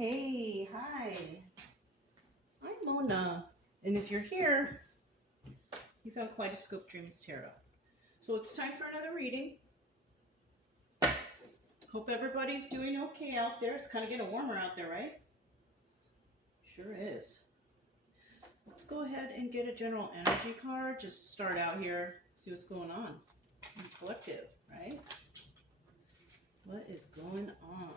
Hey, hi. I'm Mona. And if you're here, you found Kaleidoscope Dreams Tarot. So it's time for another reading. Hope everybody's doing okay out there. It's kind of getting warmer out there, right? Sure is. Let's go ahead and get a general energy card. Just start out here, see what's going on in the collective, right? What is going on?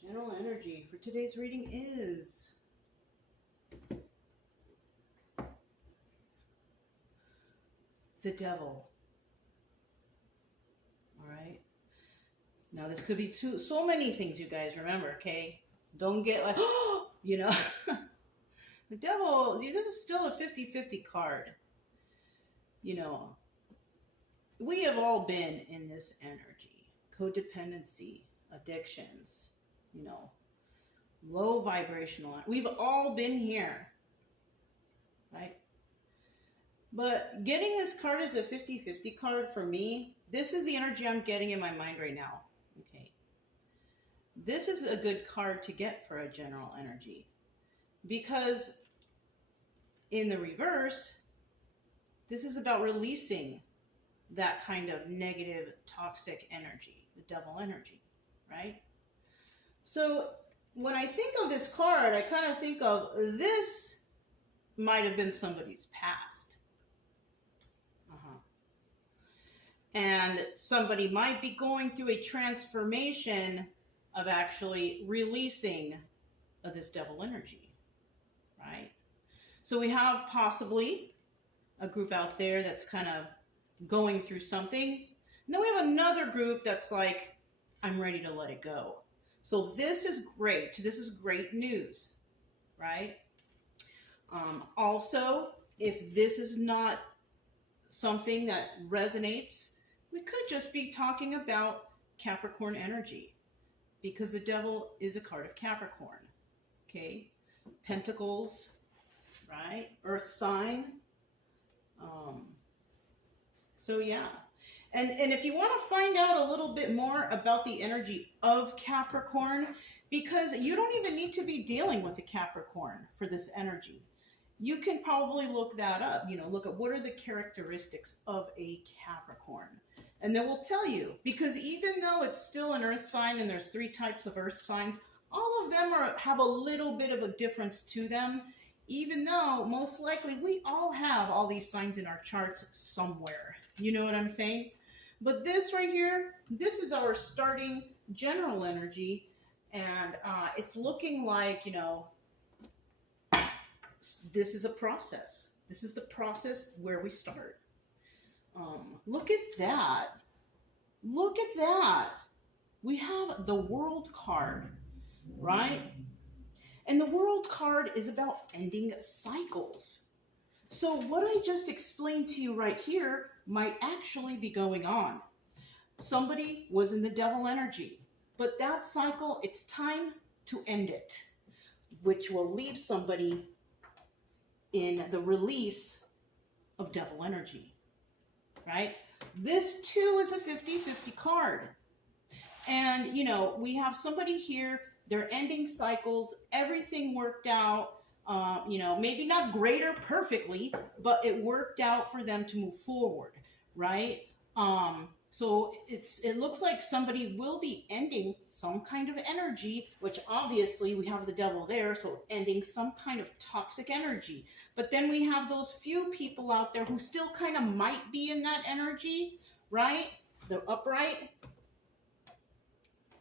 General energy for today's reading is the devil. All right. Now this could be so many things, you guys. Remember, okay? Don't get like, oh, you know. The devil, this is still a 50-50 card. You know, we have all been in this energy. Codependency, addictions, you know, low vibrational. We've all been here, right? But getting this card as a 50-50 card for me, this is the energy I'm getting in my mind right now. Okay. This is a good card to get for a general energy because in the reverse, this is about releasing that kind of negative, toxic energy, the devil energy, right? So when I think of this card, I kind of think of this might have been somebody's past. And somebody might be going through a transformation of actually releasing this devil energy, right? So we have possibly a group out there that's kind of going through something. And then we have another group that's like, I'm ready to let it go. So this is great. This is great news, right? Also, if this is not something that resonates, we could just be talking about Capricorn energy because the devil is a card of Capricorn, okay? Pentacles, right? Earth sign. So yeah. And if you want to find out a little bit more about the energy of Capricorn, because you don't even need to be dealing with a Capricorn for this energy. You can probably look that up, you know, look at what are the characteristics of a Capricorn. And they will tell you, because even though it's still an earth sign and there's 3 types of earth signs, all of them have a little bit of a difference to them, even though most likely we all have all these signs in our charts somewhere. You know what I'm saying? But this right here, this is our starting general energy. And it's looking like, you know, this is a process. This is the process where we start. Look at that. Look at that. We have the World card, right? And the World card is about ending cycles. So what I just explained to you right here might actually be going on. Somebody was in the devil energy, but that cycle, it's time to end it, which will leave somebody in the release of devil energy, right? This too is a 50-50 card. And, you know, we have somebody here, they're ending cycles, everything worked out, you know, maybe not great or perfectly, but it worked out for them to move forward, right? So it looks like somebody will be ending some kind of energy, which obviously we have the devil there, so ending some kind of toxic energy. But then we have those few people out there who still kind of might be in that energy, right? They're upright.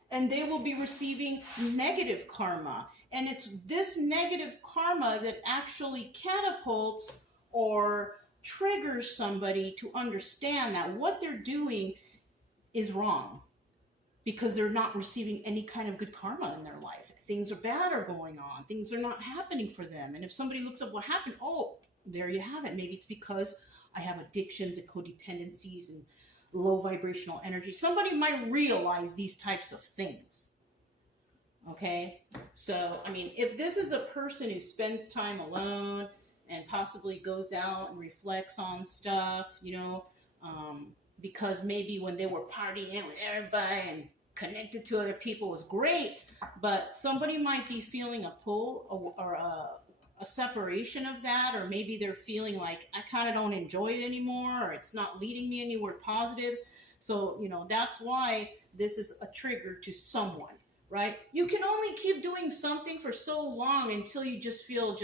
And they will be receiving negative karma. And it's this negative karma that actually catapults or triggers somebody to understand that what they're doing is wrong because they're not receiving any kind of good karma in their life. Things are bad are going on. Things are not happening for them. And if somebody looks up what happened, oh, there you have it. Maybe it's because I have addictions and codependencies and low vibrational energy. Somebody might realize these types of things. Okay? So, I mean, if this is a person who spends time alone and possibly goes out and reflects on stuff, you know, because maybe when they were partying with everybody and connected to other people was great, but somebody might be feeling a pull or a separation of that, or maybe they're feeling like I kind of don't enjoy it anymore, or it's not leading me anywhere positive. So, that's why this is a trigger to someone, right? You can only keep doing something for so long until you just feel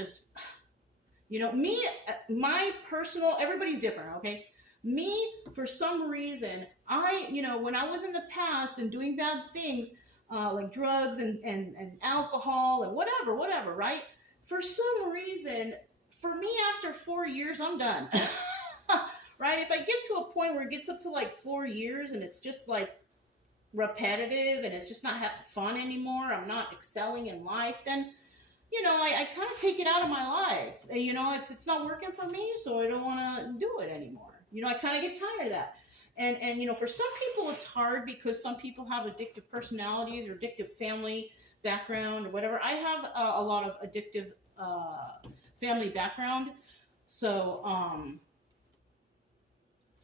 me, my personal, everybody's different, okay? Me, for some reason, when I was in the past and doing bad things, like drugs and alcohol and whatever, right? For some reason, for me, after 4 years, I'm done. Right? If I get to a point where it gets up to like 4 years and it's just like repetitive and it's just not having fun anymore, I'm not excelling in life, then, I kind of take it out of my life. It's not working for me, so I don't want to do it anymore. I kind of get tired of that. And for some people, it's hard because some people have addictive personalities or addictive family background or whatever. I have a lot of addictive family background. So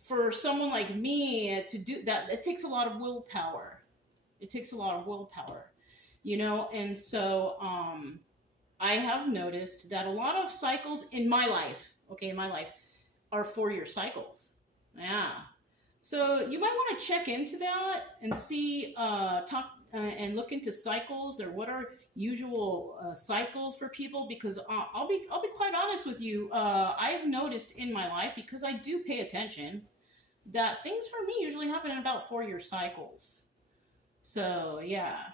for someone like me to do that, it takes a lot of willpower. And so I have noticed that a lot of cycles in my life, are 4-year cycles. Yeah. So you might want to check into that and see, and look into cycles, or what are usual cycles for people, because I'll be quite honest with you. I've noticed in my life, because I do pay attention, that things for me usually happen in about 4-year cycles. So yeah,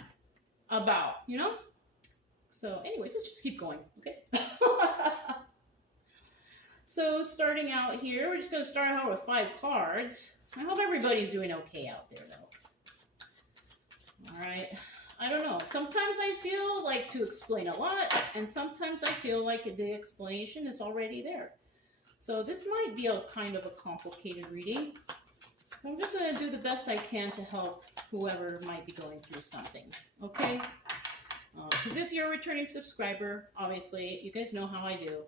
So anyways, let's just keep going, okay? So starting out here, we're just going to start out with 5 cards. I hope everybody's doing okay out there, though. All right. I don't know. Sometimes I feel like to explain a lot, and sometimes I feel like the explanation is already there. So this might be a kind of a complicated reading. I'm just going to do the best I can to help whoever might be going through something, okay? Because if you're a returning subscriber, obviously, you guys know how I do.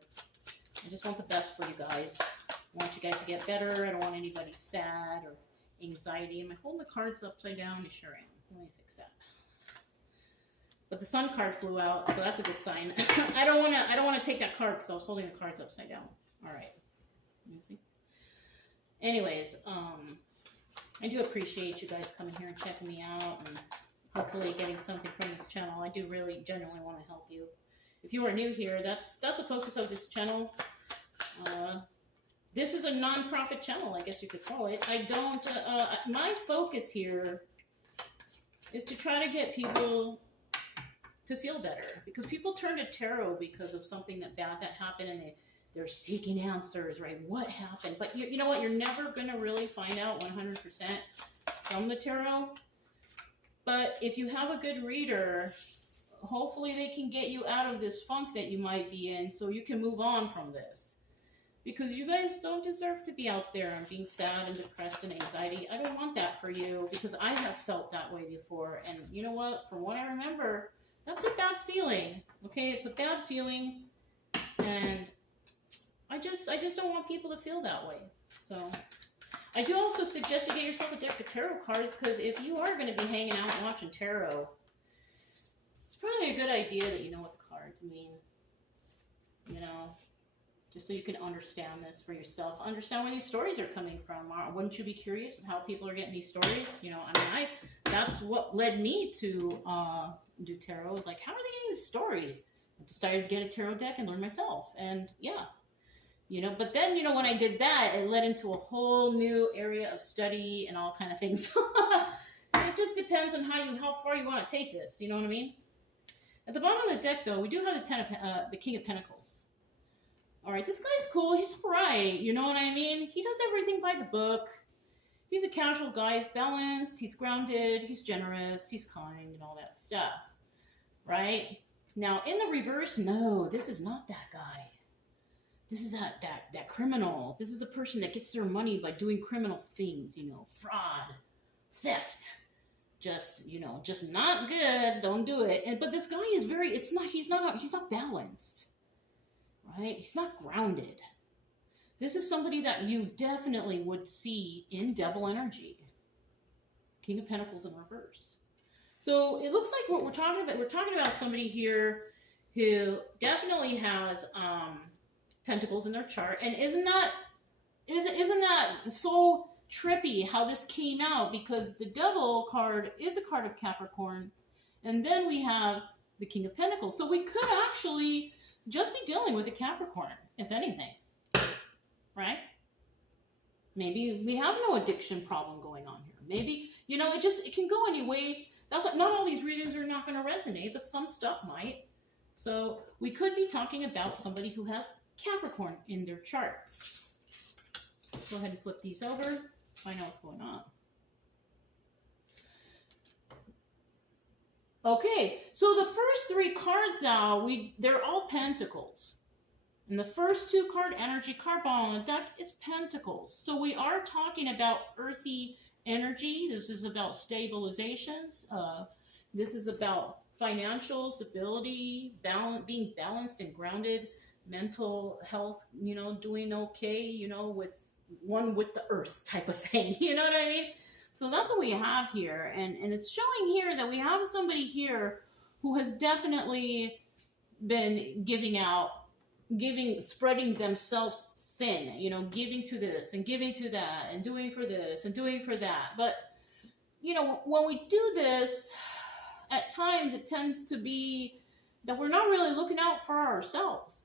I just want the best for you guys. I want you guys to get better. I don't want anybody sad or anxiety. Am I holding the cards upside down? I sure am. Let me fix that. But the sun card flew out, so that's a good sign. I don't want to take that card because I was holding the cards upside down. All right. Let me see. Anyways, I do appreciate you guys coming here and checking me out and hopefully getting something from this channel. I do really genuinely want to help you. If you are new here, that's a focus of this channel. This is a non-profit channel, I guess you could call it. I don't, my focus here is to try to get people to feel better, because people turn to tarot because of something bad that happened, and they're seeking answers, right? What happened? But you know what? You're never going to really find out 100% from the tarot. But if you have a good reader, hopefully they can get you out of this funk that you might be in, so you can move on from this. Because you guys don't deserve to be out there and being sad and depressed and anxiety. I don't want that for you, because I have felt that way before. And you know what? From what I remember, that's a bad feeling. Okay, it's a bad feeling, and I just don't want people to feel that way. So I do also suggest you get yourself a deck of tarot cards, because if you are going to be hanging out and watching tarot, it's probably a good idea that you know what the cards mean. Just so you can understand this for yourself. Understand where these stories are coming from. Wouldn't you be curious of how people are getting these stories? That's what led me to do tarot. It's like, how are they getting these stories? I decided to get a tarot deck and learn myself. And yeah, but then, when I did that, it led into a whole new area of study and all kind of things. It just depends on how far you want to take this. You know what I mean? At the bottom of the deck, though, we do have the King of Pentacles. All right, this guy's cool. He's all right. You know what I mean? He does everything by the book. He's a casual guy. He's balanced. He's grounded. He's generous. He's kind and all that stuff. Right? Now, in the reverse, no, this is not that guy. This is that criminal. This is the person that gets their money by doing criminal things, fraud, theft. Just not good. Don't do it. But this guy is he's not balanced. Right? He's not grounded. This is somebody that you definitely would see in devil energy. King of Pentacles in reverse. So it looks like what we're talking about somebody here who definitely has pentacles in their chart. And isn't that so trippy how this came out? Because the devil card is a card of Capricorn, and then we have the King of Pentacles. So we could actually just be dealing with a Capricorn, if anything, right? Maybe we have no addiction problem going on here. Maybe, you know, it can go any way. That's what, not all these readings are not going to resonate, but some stuff might. So we could be talking about somebody who has Capricorn in their chart. Go ahead and flip these over, find out what's going on. Okay, so the first three cards out, they're all pentacles. And the first two card energy card ball on the deck is pentacles. So we are talking about earthy energy. This is about stabilizations. This is about financial stability, being balanced and grounded, mental health, you know, doing okay, you know, with the earth type of thing. You know what I mean? So that's what we have here. And it's showing here that we have somebody here who has definitely been spreading themselves thin, you know, giving to this and giving to that and doing for this and doing for that. But, you know, when we do this, at times it tends to be that we're not really looking out for ourselves.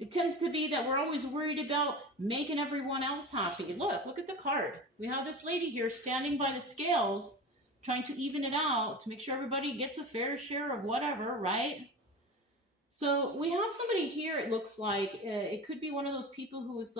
It tends to be that we're always worried about making everyone else happy. Look at the card. We have this lady here standing by the scales, trying to even it out to make sure everybody gets a fair share of whatever, right? So we have somebody here, it looks like. It could be one of those people who's,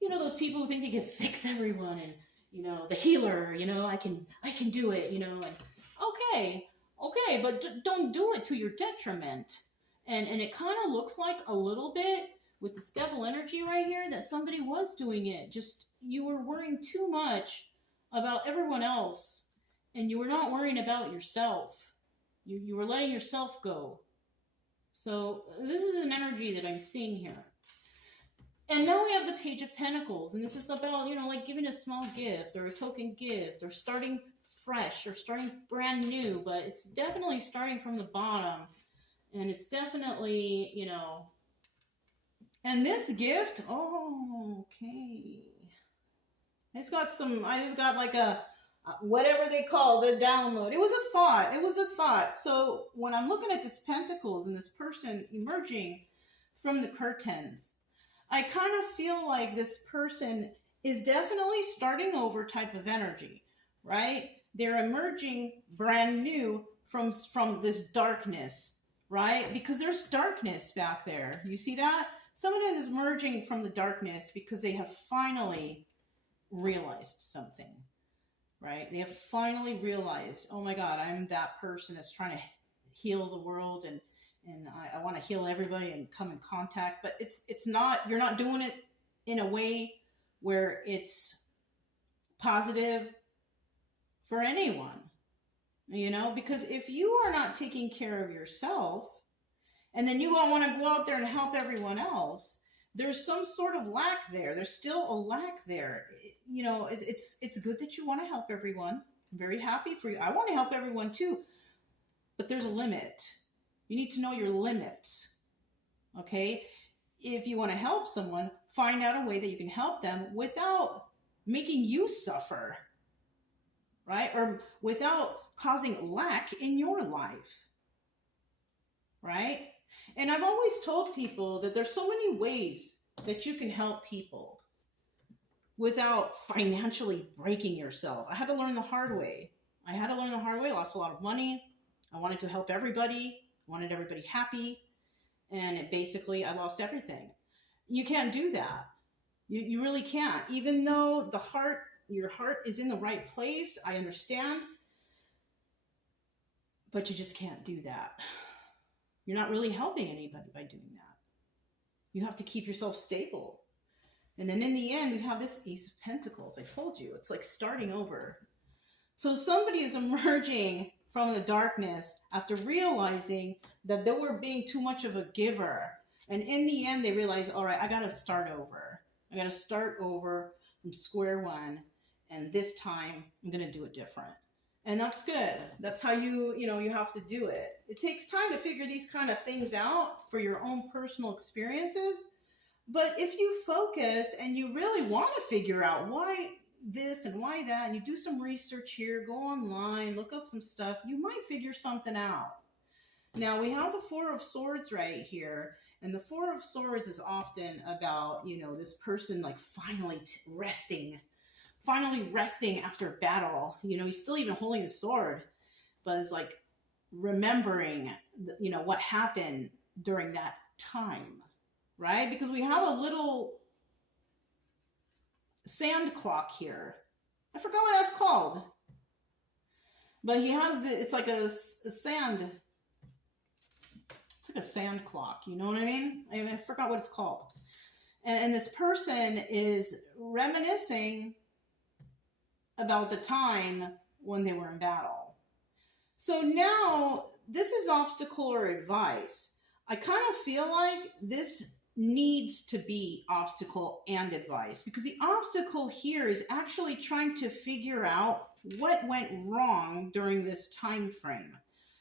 you know, those people who think they can fix everyone and, you know, the healer, you know, I can do it, you know, and okay, but don't do it to your detriment. And it kind of looks like a little bit with this devil energy right here that somebody was doing it. Just, you were worrying too much about everyone else and you were not worrying about yourself. You were letting yourself go. So this is an energy that I'm seeing here. And now we have the Page of Pentacles, and this is about, you know, like giving a small gift or a token gift or starting fresh or starting brand new, but it's definitely starting from the bottom. And it's definitely, you know, and this gift, oh, okay. I just got like a, whatever they call the download. It was a thought. So when I'm looking at this Pentacles and this person emerging from the curtains, I kind of feel like this person is definitely starting over type of energy, right? They're emerging brand new from this darkness, right? Because there's darkness back there. You see that? Someone is emerging from the darkness because they have finally realized something, right? They have finally realized, oh my God, I'm that person that's trying to heal the world and I want to heal everybody and come in contact, but it's not, you're not doing it in a way where it's positive for anyone, you know, because if you are not taking care of yourself and then you don't want to go out there and help everyone else, there's some sort of lack there. There's still a lack there. You know, it's good that you want to help everyone. I'm very happy for you. I want to help everyone too, but there's a limit. You need to know your limits, okay? If you want to help someone, find out a way that you can help them without making you suffer, right? Or without causing lack in your life, right? And I've always told people that there's so many ways that you can help people without financially breaking yourself. I had to learn the hard way. I lost a lot of money. I wanted to help everybody. Wanted everybody happy, and I lost everything. You can't do that. You really can't. Even though your heart is in the right place, I understand, but you just can't do that. You're not really helping anybody by doing that. You have to keep yourself stable. And then in the end, you have this Ace of Pentacles. I told you, it's like starting over. So somebody is emerging from the darkness after realizing that they were being too much of a giver. And in the end, they realize, all right, I got to start over. I got to start over from square one. And this time I'm going to do it different. And that's good. That's how you have to do it. It takes time to figure these kind of things out for your own personal experiences. But if you focus and you really want to figure out why this and why that, and you do some research here, go online, look up some stuff, you might figure something out. Now we have the Four of Swords right here. And the Four of Swords is often about, this person like finally resting after battle. He's still even holding the sword, but it's like remembering, what happened during that time, right? Because we have a little sand clock here. I forgot what that's called. But he has it's like a sand. It's like a sand clock. You know what I mean? I forgot what it's called. And this person is reminiscing about the time when they were in battle. So now this is obstacle or advice. I kind of feel like this needs to be obstacle and advice, because the obstacle here is actually trying to figure out what went wrong during this time frame.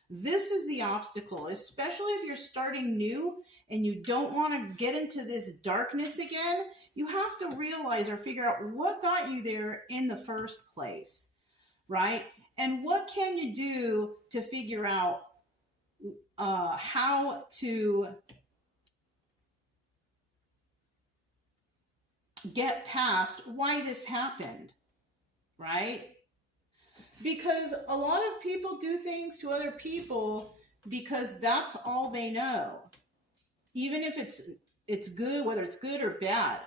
This is the obstacle, especially if you're starting new and you don't want to get into this darkness again. You have to realize or figure out what got you there in the first place, right? And what can you do to figure out how to get past why this happened, right? Because a lot of people do things to other people because that's all they know. Even if it's good, whether it's good or bad,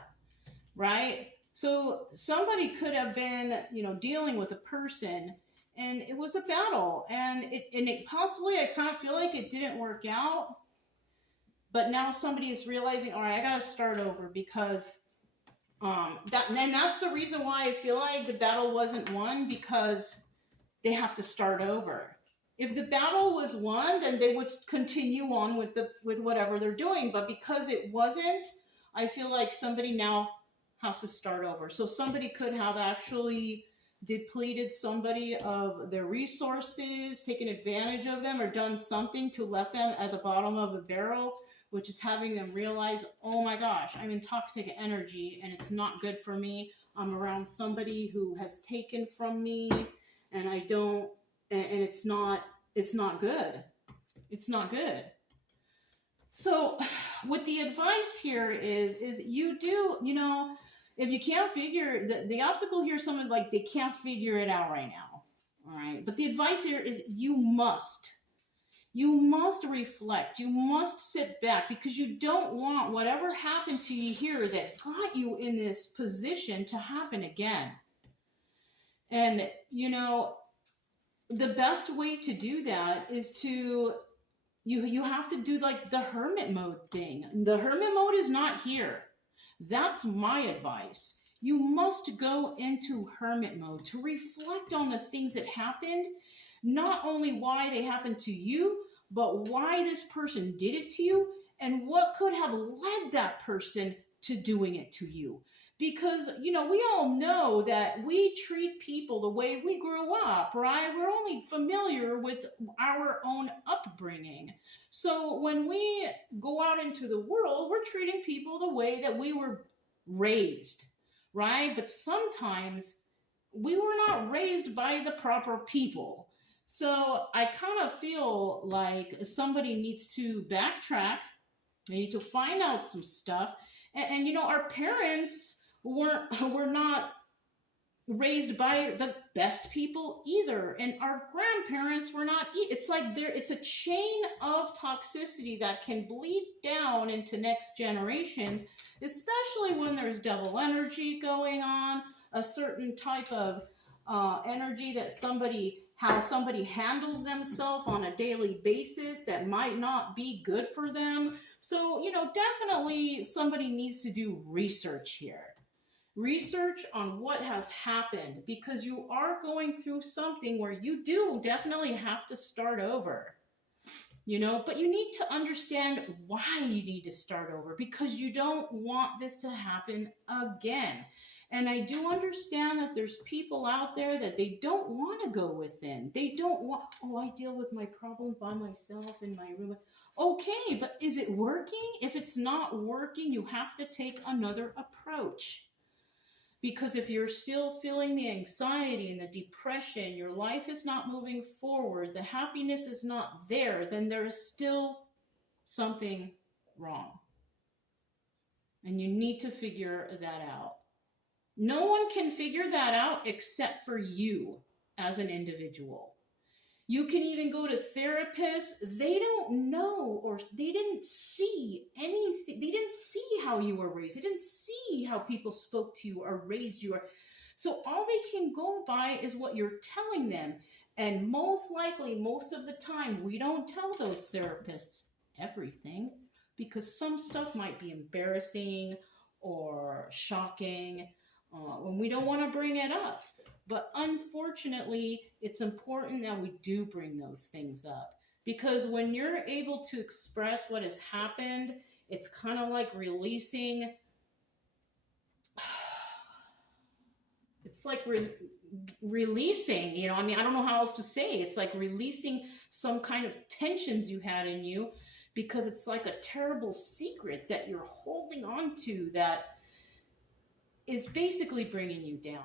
right? So somebody could have been, dealing with a person and it was a battle and it possibly, I kind of feel like it didn't work out, but now somebody is realizing, all right, I got to start over because that's the reason why I feel like the battle wasn't won, because they have to start over. If the battle was won, then they would continue on with whatever they're doing. But because it wasn't, I feel like somebody now has to start over. So somebody could have actually depleted somebody of their resources, taken advantage of them, or done something to left them at the bottom of a barrel, which is having them realize, oh my gosh, I'm in toxic energy and it's not good for me. I'm around somebody who has taken from me and I don't, and it's not good. It's not good. So what the advice here is you do, if you can't figure, the obstacle here is someone like they can't figure it out right now. All right. But the advice here is you must reflect. You must sit back, because you don't want whatever happened to you here that got you in this position to happen again. And, the best way to do that is to, you have to do like the hermit mode thing. The hermit mode is not here. That's my advice. You must go into hermit mode to reflect on the things that happened, not only why they happened to you, but why this person did it to you and what could have led that person to doing it to you. Because, we all know that we treat people the way we grew up, right? We're only familiar with our own upbringing. So when we go out into the world, we're treating people the way that we were raised, right? But sometimes we were not raised by the proper people. So I kind of feel like somebody needs to backtrack. They need to find out some stuff. And our parents were not raised by the best people either. And our grandparents were not. It's like it's a chain of toxicity that can bleed down into next generations, especially when there's devil energy going on, a certain type of energy that how somebody handles themselves on a daily basis that might not be good for them. So, definitely somebody needs to do research here. Research on what has happened, because you are going through something where you do definitely have to start over. you know, but you need to understand why you need to start over, because you don't want this to happen again. And I do understand that there's people out there that they don't want to go within. They don't want, oh, I deal with my problems by myself in my room. Okay, but is it working? If it's not working, you have to take another approach. Because if you're still feeling the anxiety and the depression, your life is not moving forward, the happiness is not there, then there's still something wrong. And you need to figure that out. No one can figure that out except for you as an individual. You can even go to therapists. They don't know, or they didn't see anything. They didn't see how you were raised. They didn't see how people spoke to you or raised you. So all they can go by is what you're telling them. And most likely, most of the time, we don't tell those therapists everything, because some stuff might be embarrassing or shocking, when we don't want to bring it up. But unfortunately, it's important that we do bring those things up, because when you're able to express what has happened, it's kind of like releasing, it's like releasing, you know, I mean, I don't know how else to say it. It's like releasing some kind of tensions you had in you, because it's like a terrible secret that you're holding on to that is basically bringing you down.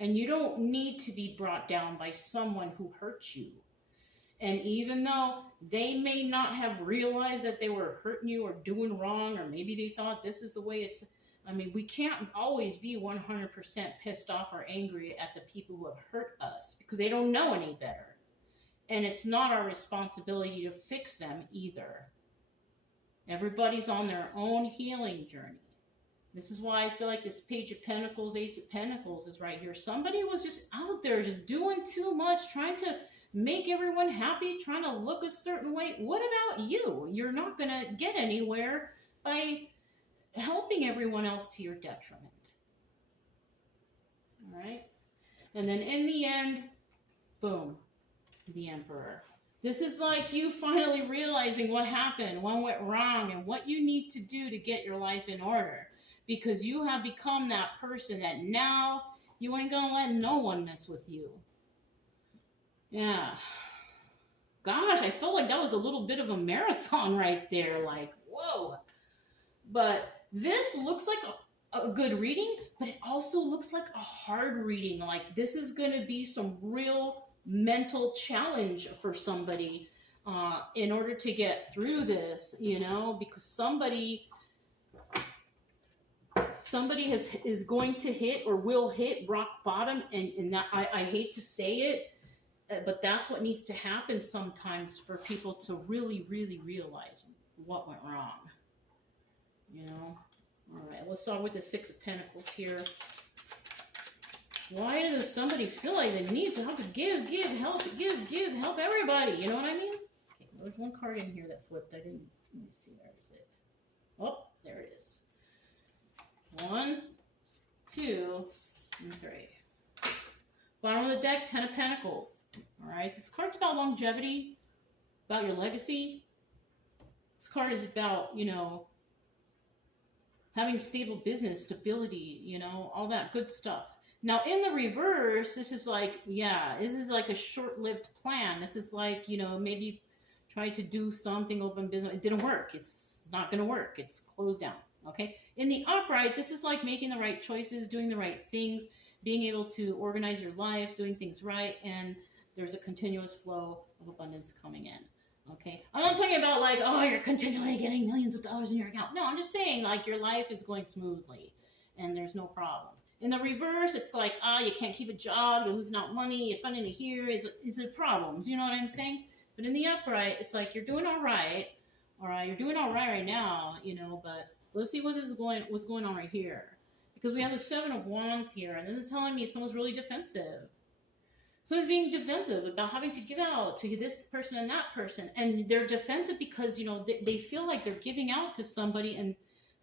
And you don't need to be brought down by someone who hurts you. And even though they may not have realized that they were hurting you or doing wrong, or maybe they thought this is the way it's, I mean, we can't always be 100% pissed off or angry at the people who have hurt us, because they don't know any better. And it's not our responsibility to fix them either. Everybody's on their own healing journey. This is why I feel like this Page of Pentacles, Ace of Pentacles is right here. Somebody was just out there just doing too much, trying to make everyone happy, trying to look a certain way. What about you? You're not going to get anywhere by helping everyone else to your detriment. All right? And then in the end, boom, the Emperor. This is like you finally realizing what happened, what went wrong, and what you need to do to get your life in order. Because you have become that person that now you ain't going to let no one mess with you. Yeah. Gosh, I felt like that was a little bit of a marathon right there. Like, whoa. But this looks like a good reading, but it also looks like a hard reading. Like, this is going to be some real mental challenge for somebody in order to get through this, you know, because somebody is going to hit or will hit rock bottom, and that I hate to say it, but that's what needs to happen sometimes for people to really, really realize what went wrong. You know? All right, let's start with the Six of Pentacles here. Why does somebody feel like they need to have to give, help everybody? You know what I mean? Okay, there's one card in here that flipped. Let me see, where is it? Oh, there it is. 1, 2, and 3. Bottom of the deck, Ten of Pentacles. All right, this card's about longevity, about your legacy. This card is about, you know, having stable business, stability, you know, all that good stuff. Now, in the reverse, this is like, yeah, this is like a short-lived plan. This is like, you know, maybe try to do something, open business. It didn't work. It's not going to work. It's closed down. Okay. In the upright, this is like making the right choices, doing the right things, being able to organize your life, doing things right, and there's a continuous flow of abundance coming in. Okay. I'm not talking about like, oh, you're continually getting millions of dollars in your account. No, I'm just saying like your life is going smoothly and there's no problems. In the reverse, it's like, you can't keep a job, you're losing out money, you're funding it here, it's a problems. You know what I'm saying? But in the upright, it's like you're doing all right. All right, you're doing all right now, you know, but let's see what's going on right here. Because we have the Seven of Wands here, and this is telling me someone's really defensive. Someone's being defensive about having to give out to this person and that person. And they're defensive because, you know, they feel like they're giving out to somebody and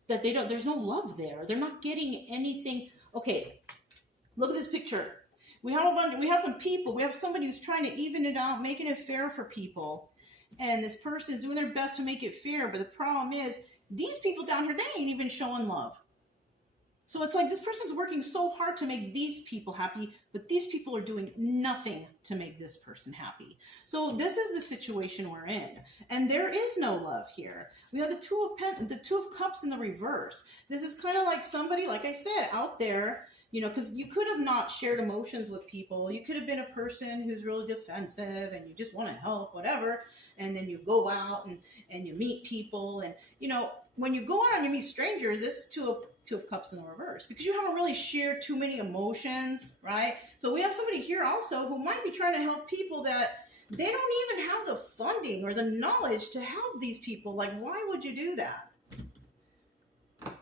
that there's no love there. They're not getting anything. Okay, look at this picture. We have a bunch, we have some people, we have somebody who's trying to even it out, making it fair for people. And this person is doing their best to make it fair, but the problem is, these people down here, they ain't even showing love. So it's like this person's working so hard to make these people happy, but these people are doing nothing to make this person happy. So this is the situation we're in. And there is no love here. We have the Two of Cups in the reverse. This is kind of like somebody, like I said, out there, you know, because you could have not shared emotions with people. You could have been a person who's really defensive and you just want to help, whatever. And then you go out and you meet people. And, you know, when you go out and you meet strangers, this Two of Cups in the reverse, because you haven't really shared too many emotions, right? So we have somebody here also who might be trying to help people that they don't even have the funding or the knowledge to help these people. Like, why would you do that?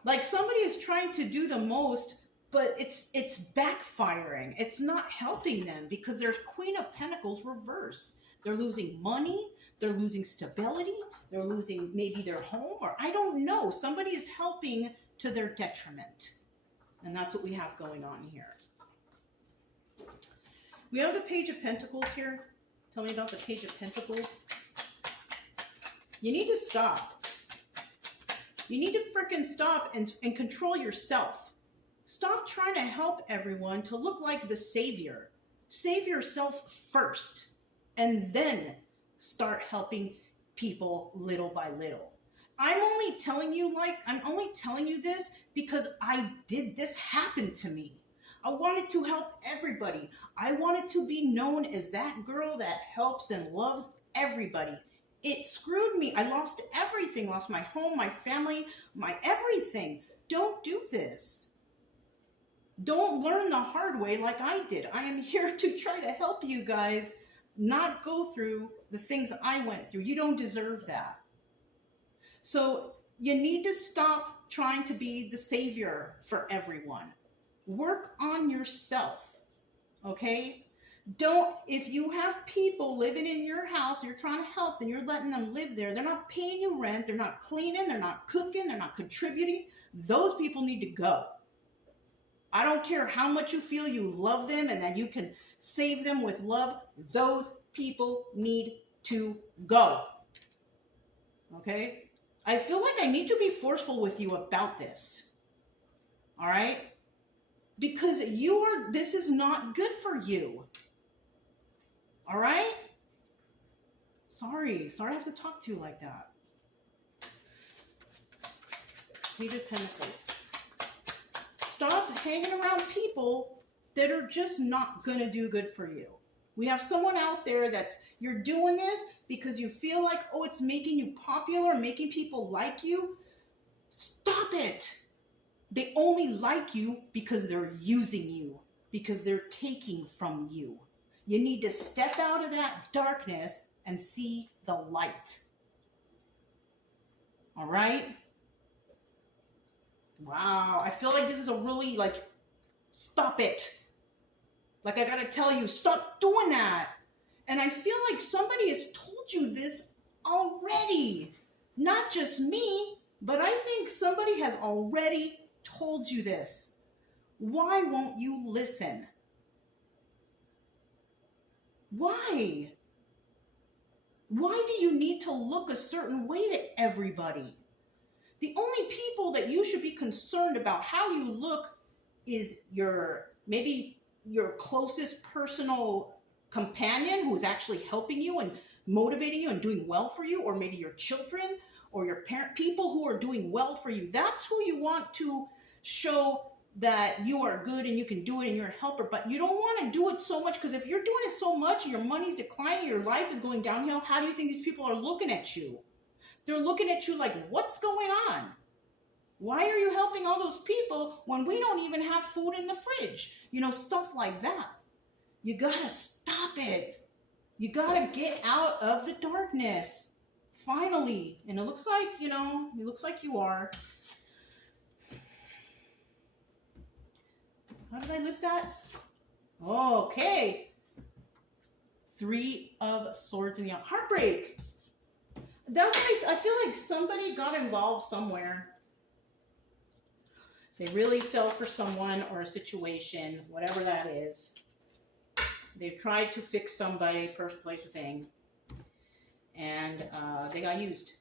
Like, somebody is trying to do the most, but it's backfiring. It's not helping them because there's Queen of Pentacles reverse. They're losing money. They're losing stability. They're losing maybe their home, or I don't know. Somebody is helping to their detriment. And that's what we have going on here. We have the Page of Pentacles here. Tell me about the Page of Pentacles. You need to stop. You need to freaking stop and control yourself. Stop trying to help everyone to look like the savior. Save yourself first, and then start helping people little by little. I'm only telling you this because this happened to me. I wanted to help everybody. I wanted to be known as that girl that helps and loves everybody. It screwed me. I lost everything. Lost my home, my family, my everything. Don't do this. Don't learn the hard way like I did. I am here to try to help you guys not go through the things I went through. You don't deserve that. So you need to stop trying to be the savior for everyone. Work on yourself, okay? If you have people living in your house, you're trying to help, and you're letting them live there, they're not paying you rent, they're not cleaning, they're not cooking, they're not contributing, those people need to go. I don't care how much you feel you love them and that you can save them with love, those people need to go, okay? I feel like I need to be forceful with you about this. All right? Because this is not good for you. All right? Sorry I have to talk to you like that. Page of Pentacles. Stop hanging around people that are just not going to do good for you. We have someone out there you're doing this because you feel like, oh, it's making you popular, making people like you. Stop it. They only like you because they're using you, because they're taking from you. You need to step out of that darkness and see the light. All right? Wow. I feel like this is a really, stop it. Like, I gotta tell you, stop doing that. And I feel like somebody has told you this already. Not just me, but I think somebody has already told you this. Why won't you listen? Why? Why do you need to look a certain way to everybody? The only people that you should be concerned about how you look is maybe your closest personal companion who's actually helping you and motivating you and doing well for you, or maybe your children or your parent, people who are doing well for you. That's who you want to show that you are good and you can do it and you're a helper. But you don't want to do it so much, because if you're doing it so much and your money's declining, your life is going downhill, how do you think these people are looking at you? They're looking at you like, what's going on? Why are you helping all those people when we don't even have food in the fridge? You know, stuff like that. You gotta stop it. You gotta get out of the darkness. Finally. And it looks like you are. How did I lift that? Okay. 3 of Swords in the heartbreak. That's what I feel like somebody got involved somewhere. They really fell for someone or a situation, whatever that is. They tried to fix somebody, person, place, or thing, and they got used.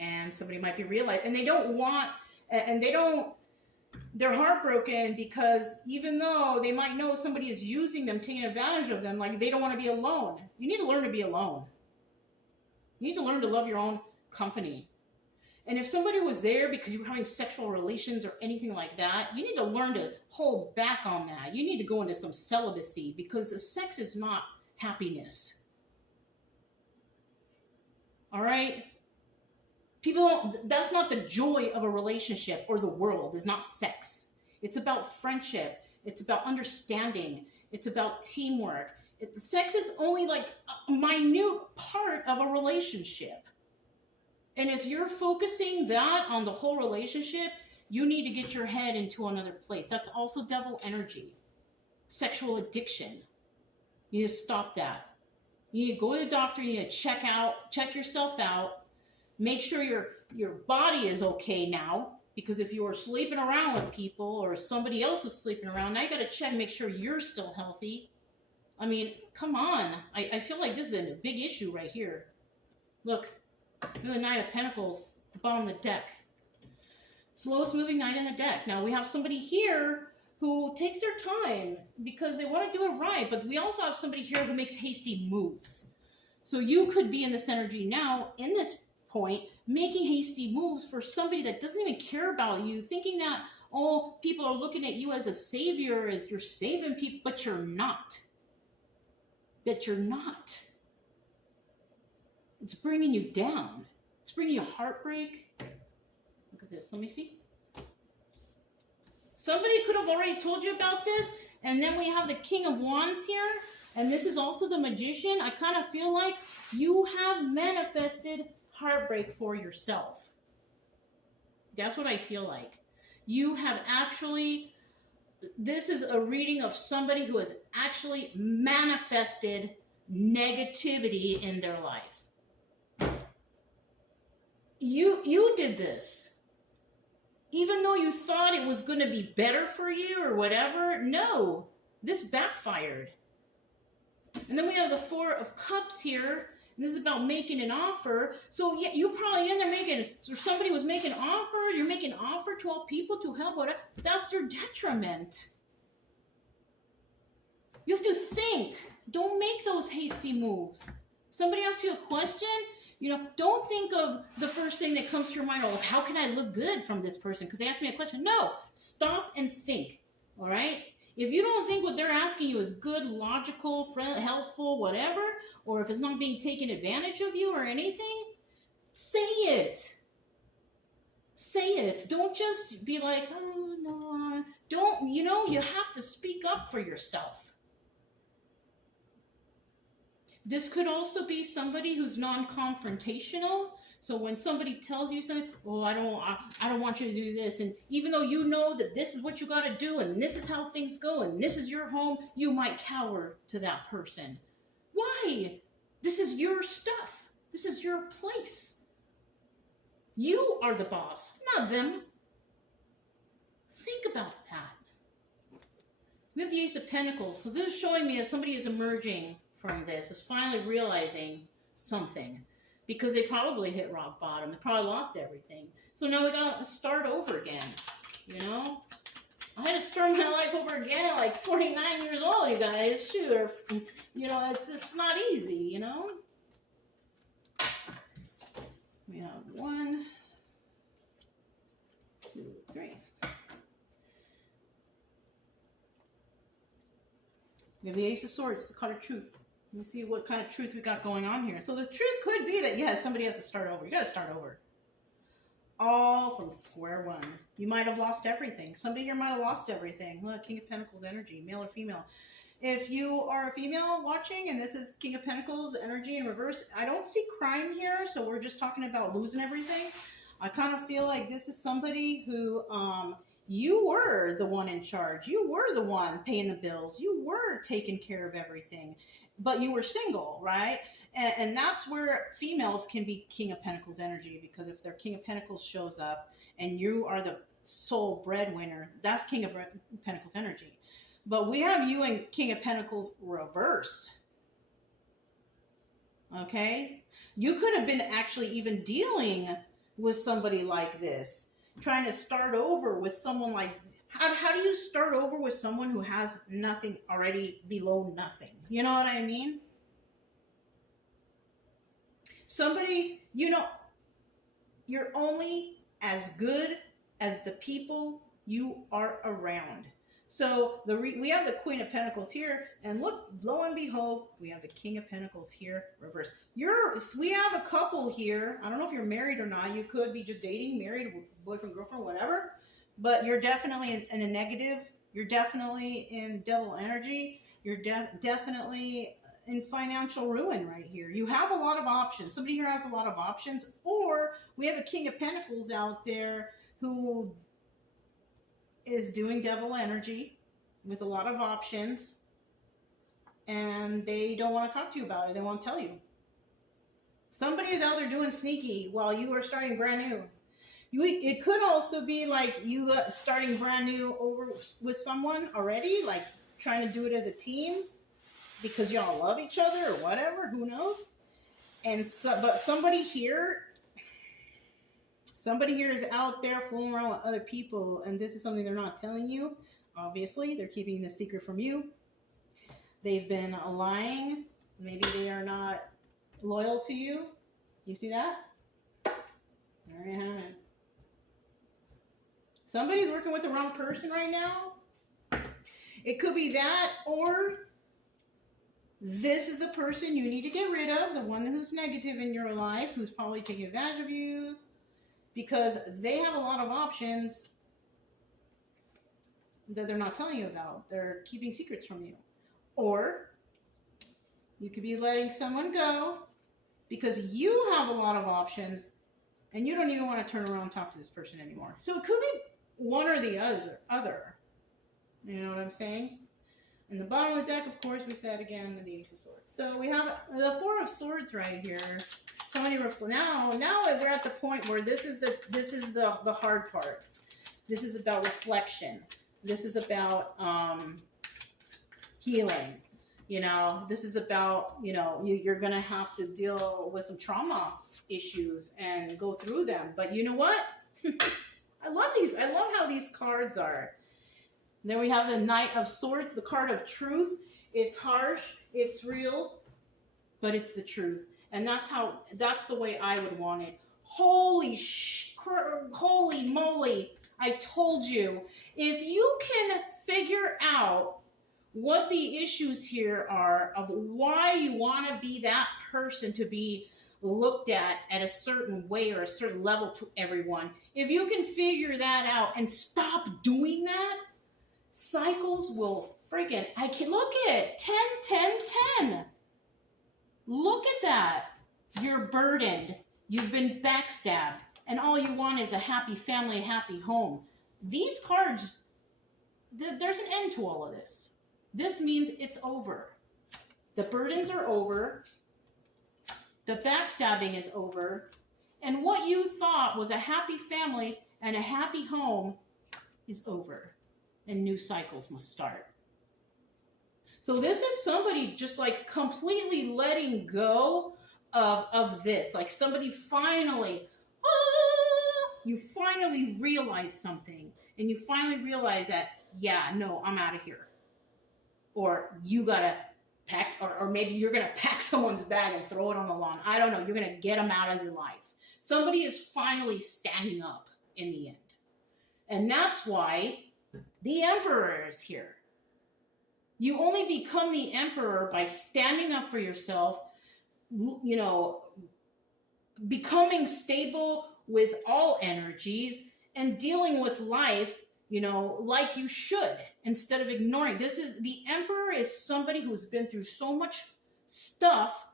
And somebody might be realized, and they don't want, and they're heartbroken because even though they might know somebody is using them, taking advantage of them, like they don't want to be alone. You need to learn to be alone. You need to learn to love your own company. And if somebody was there because you were having sexual relations or anything like that, you need to learn to hold back on that. You need to go into some celibacy because sex is not happiness. All right? People, that's not the joy of a relationship or the world. It's not sex. It's about friendship. It's about understanding. It's about teamwork. Sex is only like a minute part of a relationship. And if you're focusing that on the whole relationship, you need to get your head into another place. That's also devil energy. Sexual addiction. You need to stop that. You need to go to the doctor. You need to check yourself out. Make sure your body is okay now, because if you are sleeping around with people or somebody else is sleeping around, now you got to check, make sure you're still healthy. I mean, come on. I feel like this is a big issue right here. Look, the Knight of Pentacles, the bottom of the deck. Slowest moving knight in the deck. Now we have somebody here who takes their time because they want to do it right, but we also have somebody here who makes hasty moves. So you could be in this energy now, in this point, making hasty moves for somebody that doesn't even care about you, thinking that, oh, people are looking at you as a savior, as you're saving people, but you're not. But you're not. It's bringing you down. It's bringing you heartbreak. Look at this. Let me see. Somebody could have already told you about this, and then we have the King of Wands here, and this is also the Magician. I kind of feel like you have manifested heartbreak for yourself. That's what I feel like. You have actually, this is a reading of somebody who has actually manifested negativity in their life. You did this. Even though you thought it was going to be better for you or whatever, no, this backfired. And then we have the Four of Cups here. And this is about making an offer. So yeah, you probably in there making, so somebody was making an offer, you're making an offer to all people to help, whatever. That's their detriment. You have to think. Don't make those hasty moves. Somebody asks you a question, don't think of the first thing that comes to your mind, oh, how can I look good from this person because they asked me a question. No, stop and think, all right? If you don't think what they're asking you is good, logical, helpful, whatever, or if it's not being taken advantage of you or anything, say it. Say it. Don't just be like, oh, no. Don't, you have to speak up for yourself. This could also be somebody who's non-confrontational. So when somebody tells you something, oh, I don't want you to do this. And even though you know that this is what you got to do and this is how things go and this is your home, you might cower to that person. Why? This is your stuff. This is your place. You are the boss, not them. Think about that. We have the Ace of Pentacles. So this is showing me that somebody is emerging from this, is finally realizing something. Because they probably hit rock bottom. They probably lost everything. So now we gotta start over again, I had to start my life over again at like 49 years old, you guys. Shoot, it's just not easy, We have 1, 2, 3. We have the Ace of Swords, the card of truth. Let me see what kind of truth we got going on here. So the truth could be that, yes, somebody has to start over. You got to start over. All from square one. You might have lost everything. Somebody here might have lost everything. Look, King of Pentacles energy, male or female. If you are a female watching and this is King of Pentacles energy in reverse, I don't see crime here, so we're just talking about losing everything. I kind of feel like this is somebody who, you were the one in charge. You were the one paying the bills. You were taking care of everything. But you were single, right? And that's where females can be King of Pentacles energy, because if their King of Pentacles shows up and you are the sole breadwinner, that's King of Pentacles energy. But we have you and King of Pentacles reverse. Okay? You could have been actually even dealing with somebody like this, trying to start over with someone like, how do you start over with someone who has nothing already below nothing? You know what I mean? Somebody, you know, you're only as good as the people you are around. So we have the Queen of Pentacles here, and look, lo and behold, we have the King of Pentacles here, reversed. We have a couple here. I don't know if you're married or not. You could be just dating, married, boyfriend, girlfriend, whatever. But you're definitely in a negative. You're definitely in devil energy. You're definitely in financial ruin right here. You have a lot of options. Somebody here has a lot of options. Or we have a King of Pentacles out there who is doing devil energy with a lot of options, and they don't want to talk to you about it. They won't tell you. Somebody is out there doing sneaky while you are starting brand new. It could also be like you starting brand new over with someone already, like trying to do it as a team because y'all love each other or whatever, who knows. And so, but somebody here is out there fooling around with other people, and this is something they're not telling you. Obviously, they're keeping the secret from you. They've been lying. Maybe they are not loyal to you. You see that? There you have it. Somebody's working with the wrong person right now. It could be that, or this is the person you need to get rid of, the one who's negative in your life, who's probably taking advantage of you, because they have a lot of options that they're not telling you about. They're keeping secrets from you. Or you could be letting someone go because you have a lot of options and you don't even want to turn around and talk to this person anymore. So it could be one or the other. You know what I'm saying? In the bottom of the deck, of course, we said again the Ace of Swords. So we have the Four of Swords right here. Now we're at the point where this is the hard part. This is about reflection. This is about healing. You know, this is about, you know, you're gonna have to deal with some trauma issues and go through them. But you know what? I love these. I love how these cards are. Then we have the Knight of Swords, the card of truth. It's harsh, it's real, but it's the truth. And that's the way I would want it. Holy moly. I told you, if you can figure out what the issues here are of why you want to be that person to be looked at a certain way or a certain level to everyone, if you can figure that out and stop doing that, cycles will freaking, look at 10, 10, 10. Look at that. You're burdened. You've been backstabbed. And all you want is a happy family, a happy home. These cards, there's an end to all of this. This means it's over. The burdens are over. The backstabbing is over. And what you thought was a happy family and a happy home is over. And new cycles must start. So this is somebody just like completely letting go of this. Like somebody finally, you finally realize something. And you finally realize that, yeah, no, I'm out of here. Or you gotta pack, or maybe you're gonna pack someone's bag and throw it on the lawn. I don't know. You're gonna get them out of your life. Somebody is finally standing up in the end. And that's why the Emperor is here. You only become the Emperor by standing up for yourself, you know, becoming stable with all energies and dealing with life, you know, like you should, instead of ignoring. The Emperor is somebody who's been through so much stuff,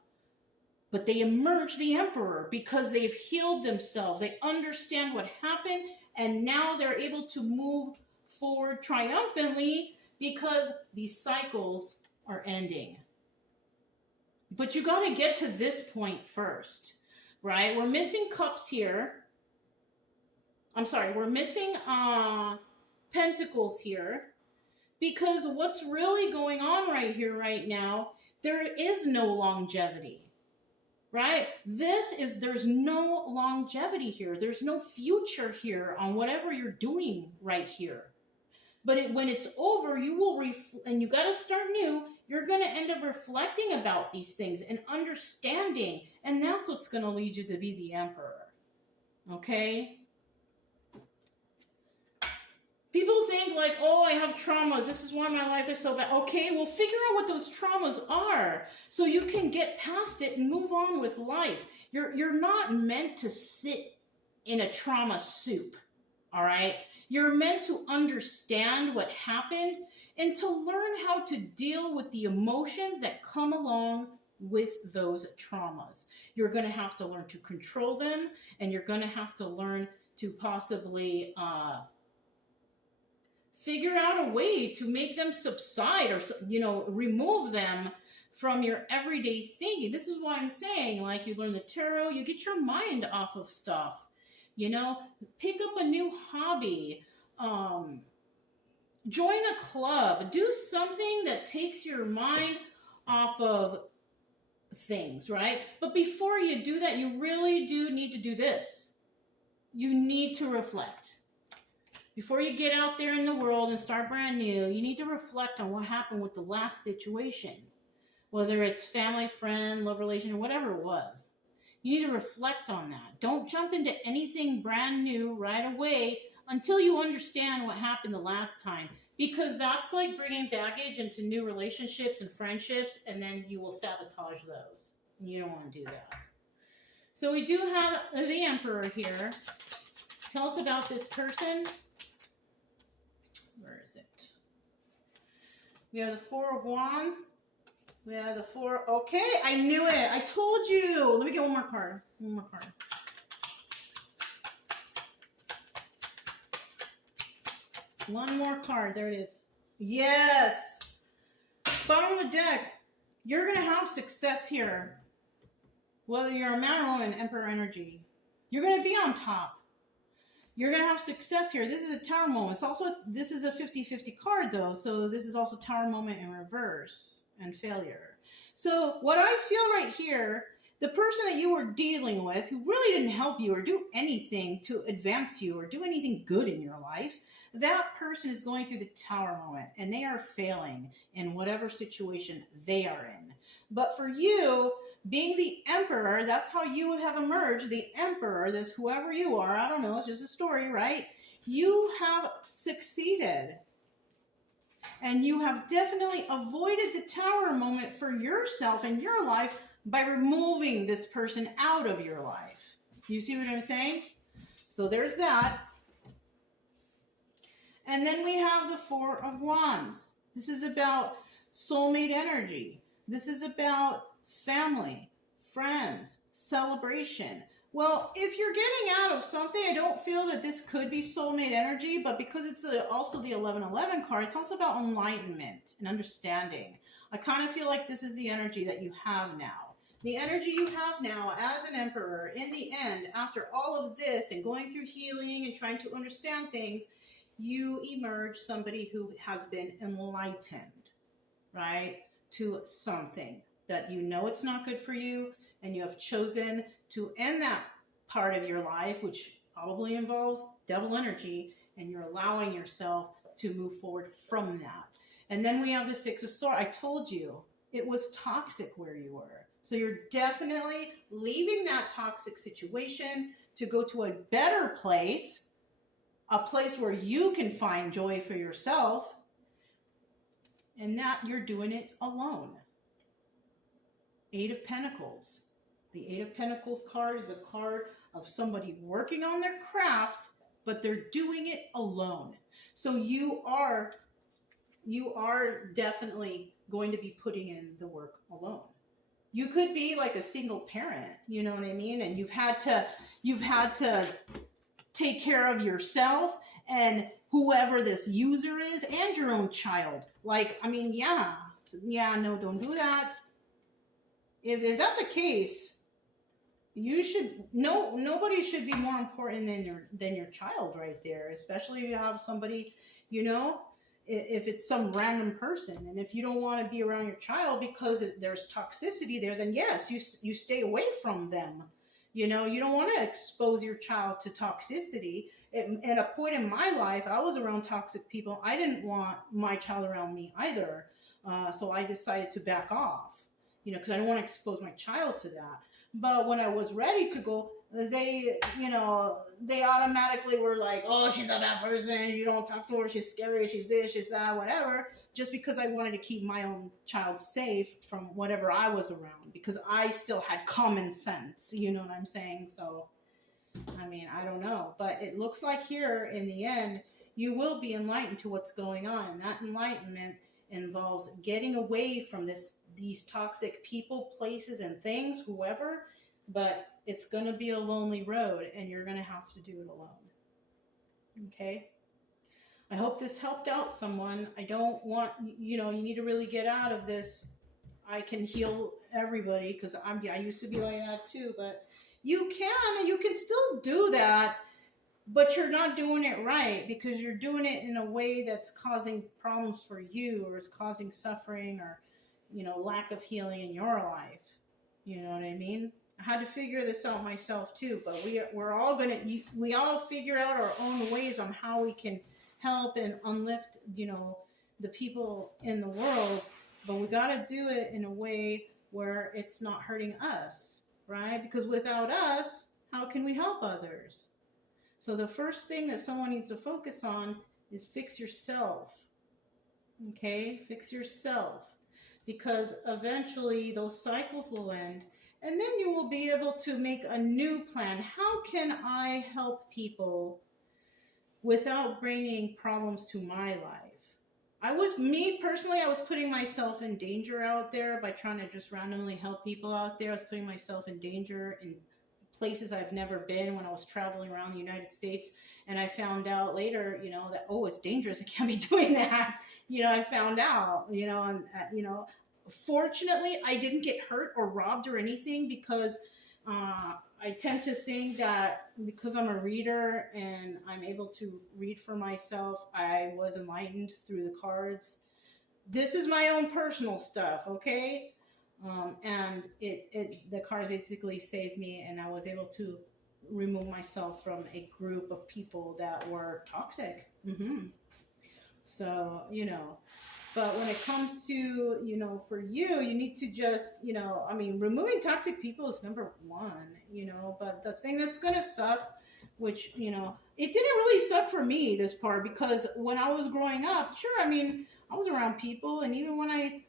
but they emerge the Emperor because they've healed themselves. They understand what happened, and now they're able to move forward triumphantly because these cycles are ending. But you got to get to this point first, right? We're missing cups here. I'm sorry, we're missing pentacles here. Because what's really going on right here, right now, there is no longevity, right? There's no longevity here. There's no future here on whatever you're doing right here. But when it's over, you will, and you got to start new. You're going to end up reflecting about these things and understanding. And that's what's going to lead you to be the emperor. Okay? People think like, oh, I have traumas. This is why my life is so bad. Okay, well, figure out what those traumas are so you can get past it and move on with life. You're not meant to sit in a trauma soup, all right? You're meant to understand what happened and to learn how to deal with the emotions that come along with those traumas. You're going to have to learn to control them, and you're going to have to learn to possibly figure out a way to make them subside, or, you know, remove them from your everyday thinking. This is why I'm saying, like, you learn the tarot, you get your mind off of stuff. You know, pick up a new hobby, join a club, do something that takes your mind off of things, right? But before you do that, you really do need to do this. You need to reflect. Before you get out there in the world and start brand new, you need to reflect on what happened with the last situation, whether it's family, friend, love relation, or whatever it was. You need to reflect on that. Don't jump into anything brand new right away until you understand what happened the last time, because that's like bringing baggage into new relationships and friendships, and then you will sabotage those. And you don't want to do that. So we do have the Emperor here. Tell us about this person. Where is it? We have the Four of Wands. We have the Four. Okay, I knew it. I told you. Let me get one more card. One more card. One more card. There it is. Yes. Bottom of the deck. You're going to have success here. Whether you're a man or woman, Emperor energy. You're going to be on top. You're going to have success here. This is a Tower moment. It's also, this is a 50-50 card though. So this is also Tower moment in reverse and failure. So what I feel right here, the person that you were dealing with who really didn't help you or do anything to advance you or do anything good in your life, that person is going through the Tower moment and they are failing in whatever situation they are in. But for you, being the Emperor, that's how you have emerged, the Emperor, this whoever you are, I don't know, it's just a story, right? You have succeeded. And you have definitely avoided the Tower moment for yourself and your life by removing this person out of your life. You see what I'm saying? So there's that. And then we have the Four of Wands. This is about soulmate energy. This is about family, friends, celebration. Well, if you're getting out of something, I don't feel that this could be soulmate energy, but because it's also the 1111 card, it's also about enlightenment and understanding. I kind of feel like this is the energy that you have now. The energy you have now as an Emperor, in the end, after all of this and going through healing and trying to understand things, you emerge somebody who has been enlightened, right, to something that you know it's not good for you, and you have chosen to end that part of your life, which probably involves devil energy, and you're allowing yourself to move forward from that. And then we have the Six of Swords. I told you, it was toxic where you were. So you're definitely leaving that toxic situation to go to a better place, a place where you can find joy for yourself, and that you're doing it alone. Eight of Pentacles. The Eight of Pentacles card is a card of somebody working on their craft, but they're doing it alone. So you are definitely going to be putting in the work alone. You could be like a single parent, you know what I mean? And you've had to take care of yourself and whoever this user is and your own child. Like, I mean, yeah, no, don't do that. If that's the case, nobody should be more important than your child right there, especially if you have somebody, you know. if it's some random person. And if you don't want to be around your child because there's toxicity there, then yes, you stay away from them. You know, you don't want to expose your child to toxicity. At a point in my life, I was around toxic people. I didn't want my child around me either. So I decided to back off, you know, because I don't want to expose my child to that. But when I was ready to go, they automatically were like, oh, she's a bad person. You don't talk to her. She's scary. She's this, she's that, whatever. Just because I wanted to keep my own child safe from whatever I was around, because I still had common sense. You know what I'm saying? So, I mean, I don't know. But it looks like here in the end, you will be enlightened to what's going on. And that enlightenment involves getting away from these toxic people, places, and things, whoever. But it's going to be a lonely road, and you're going to have to do it alone. Okay? I hope this helped out someone. I don't want, you need to really get out of this. I can heal everybody, because I used to be like that too, but you can still do that, but you're not doing it right, because you're doing it in a way that's causing problems for you, or is causing suffering, or, lack of healing in your life. You know what I mean? I had to figure this out myself too, but we all figure out our own ways on how we can help and uplift, the people in the world, but we got to do it in a way where it's not hurting us, right? Because without us, how can we help others? So the first thing that someone needs to focus on is fix yourself. Okay? Fix yourself. Because eventually those cycles will end, and then you will be able to make a new plan. How can I help people without bringing problems to my life? I was putting myself in danger out there by trying to just randomly help people out there. I was putting myself in danger in places I've never been when I was traveling around the United States. And I found out later, that, it's dangerous. I can't be doing that. I found out, fortunately, I didn't get hurt or robbed or anything, because I tend to think that because I'm a reader and I'm able to read for myself, I was enlightened through the cards. This is my own personal stuff, okay? And the card basically saved me, and I was able to remove myself from a group of people that were toxic. So, but when it comes to, for you need to just, removing toxic people is number one, but the thing that's going to suck, which, it didn't really suck for me, this part, because when I was growing up, sure, I was around people, and even when I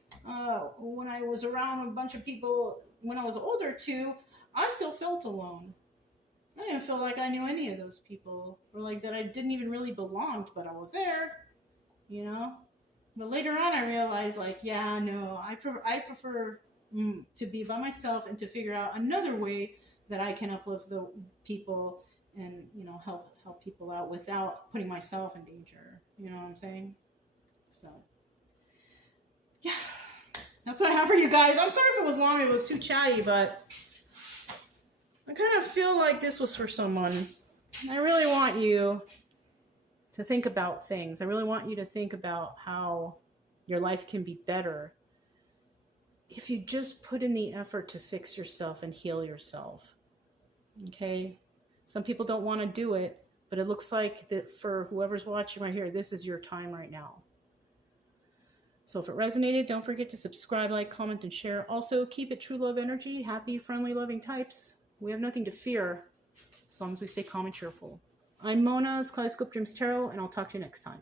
was around a bunch of people when I was older too, I still felt alone. I didn't feel like I knew any of those people, or like that I didn't even really belong, but I was there, But later on, I realized, I prefer to be by myself and to figure out another way that I can uplift the people and, help people out without putting myself in danger. You know what I'm saying? So, yeah, that's what I have for you guys. I'm sorry if it was long. It was too chatty, but I kind of feel like this was for someone. I really want you to think about things. I really want you to think about how your life can be better if you just put in the effort to fix yourself and heal yourself. Okay? Some people don't want to do it, but it looks like that for whoever's watching right here, this is your time right now. So if it resonated, don't forget to subscribe, like, comment, and share. Also, keep it true love energy, happy, friendly, loving types. We have nothing to fear as long as we stay calm and cheerful. I'm Mona's Kaleidoscope Dreams Tarot, and I'll talk to you next time.